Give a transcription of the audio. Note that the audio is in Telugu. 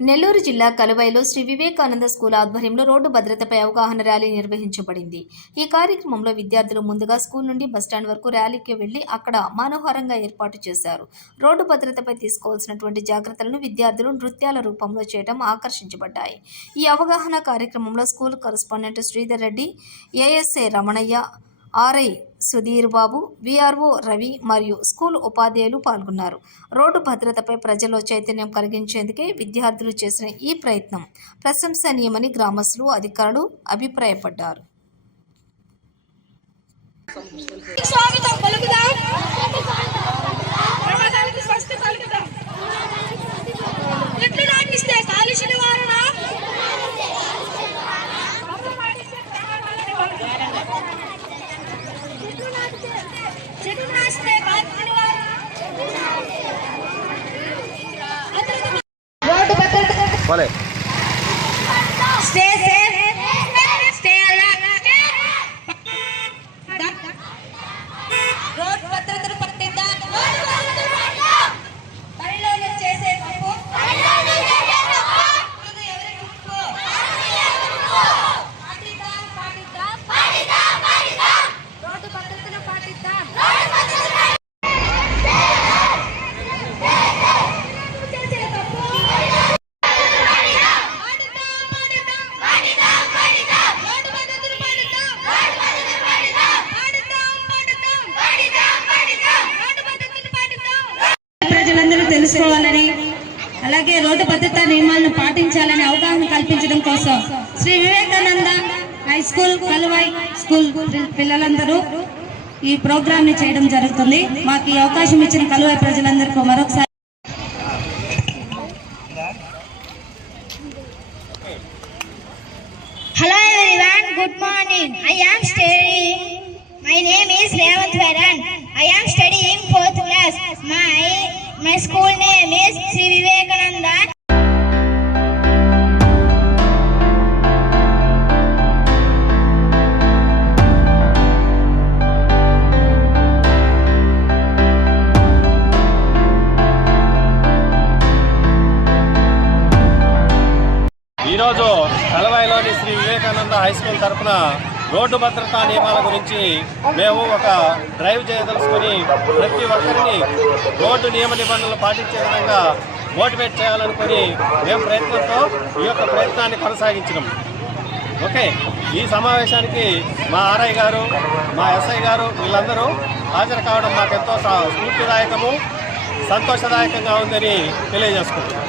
నెల్లూరు జిల్లా కలువైలో శ్రీ వివేకానంద స్కూల్ ఆధ్వర్యంలో రోడ్డు భద్రతపై అవగాహన ర్యాలీ నిర్వహించబడింది. ఈ కార్యక్రమంలో విద్యార్థులు ముందుగా స్కూల్ నుండి బస్టాండ్ వరకు ర్యాలీకి వెళ్ళి అక్కడ మనోహరంగా ఏర్పాటు చేశారు. రోడ్డు భద్రతపై తీసుకోవాల్సినటువంటి జాగ్రత్తలను విద్యార్థులు నృత్యాల రూపంలో చేయడం ఆకర్షించబడ్డాయి. ఈ అవగాహన కార్యక్రమంలో school correspondent Sridhar Reddy ASA Ramanaiah RI Sudheer Babu VRO Ravi మరియు స్కూల్ ఉపాధ్యాయులు పాల్గొన్నారు. రోడ్డు భద్రతపై ప్రజల్లో చైతన్యం కలిగించేందుకే విద్యార్థులు చేసిన ఈ ప్రయత్నం ప్రశంసనీయమని గ్రామస్తులు అధికారులు అభిప్రాయపడ్డారు. స్వాగతం భద్రత భలే అలాగే రోడ్డు భద్రతా నియమాలను పాటించాలని అవగాహన కల్పించడం కోసం Sri Vivekananda high school Kaluvai school పిల్లలందరూ ఈ ప్రోగ్రామ్ని చేయడం జరుగుతుంది మాకు ఈ అవకాశం ఇచ్చిన కలువాయి ప్రజలందరికీ మరొకసారి hello everyone, good morning. I am studying. My name is Revant My my school name is Sri Vivekananda. ఈరోజు కలవాయిలోని శ్రీ వివేకానంద హై స్కూల్ తరఫున రోడ్డు భద్రతా నియమాల గురించి మేము ఒక డ్రైవ్ చేయదలుచుకొని ప్రతి ఒక్కరిని రోడ్డు నియమ నిబంధనలు పాటించే విధంగా మోటివేట్ చేయాలనుకుని మేము ప్రయత్నంతో ఈ యొక్క ప్రయత్నాన్ని కొనసాగించినాం. ఓకే ఈ సమావేశానికి మా ఆర్ఐ గారు మా ఎస్ఐ గారు వీళ్ళందరూ హాజరు కావడం మాకెంతో స- స్ఫూర్తిదాయకము సంతోషదాయకంగా ఉందని తెలియజేసుకుంటున్నాం.